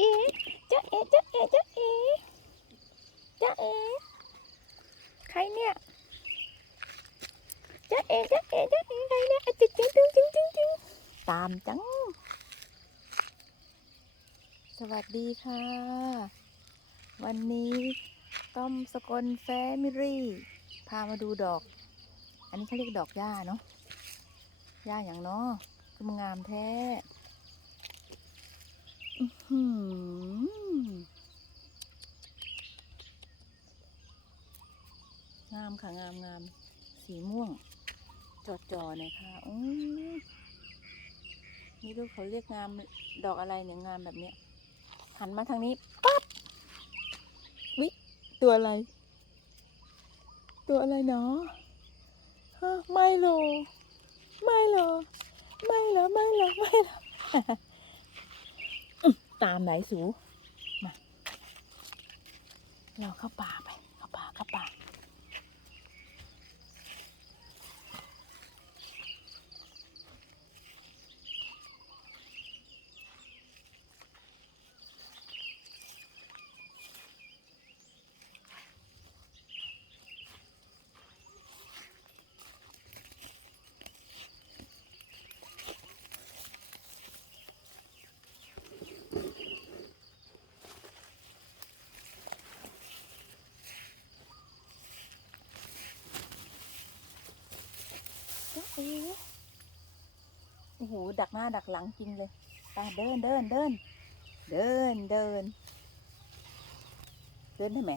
เอ๋จ๊ะเอ๋จ๊ะเอ๋จ๊ะเอ๋จ๊ะเอ๋ใครเนี่ยจ๊ะเอ๋จ๊ะเอ๋จ๊ะเอ๋ใครเนี่ยจิ๊งจิ๊งจิ๊งจิ๊งจิงจิงตามจัง สวัสดีค่ะ วันนี้ต้อมสกลแฟมิลี่พามาดูดอก อันนี้เขาเรียกดอกหญ้าเนาะหญ้าอย่างเนาะคือมันงามแท้ อื้อหือ งามค่ะงามงามสีม่วง จอจอๆน่อยค่ะอือนี่ดูเขาเรียกงามดอกอะไรเนี่ยงามแบบเนี้ยหันมาทางนี้ปั๊บวิตัวอะไร ตัวอะไรเนาะฮะไม่โลไม่โลไม่เหรอไม่เหรอไม่เหรอตามไหนสูมาเราเข้าป่าไป เข้าป่าเข้าป่า จ้าเอ๋โอ้โหดักหน้าดักหลังจริงเลยไปเดินเดินเดิน เดินเดิน เดินได้ไหม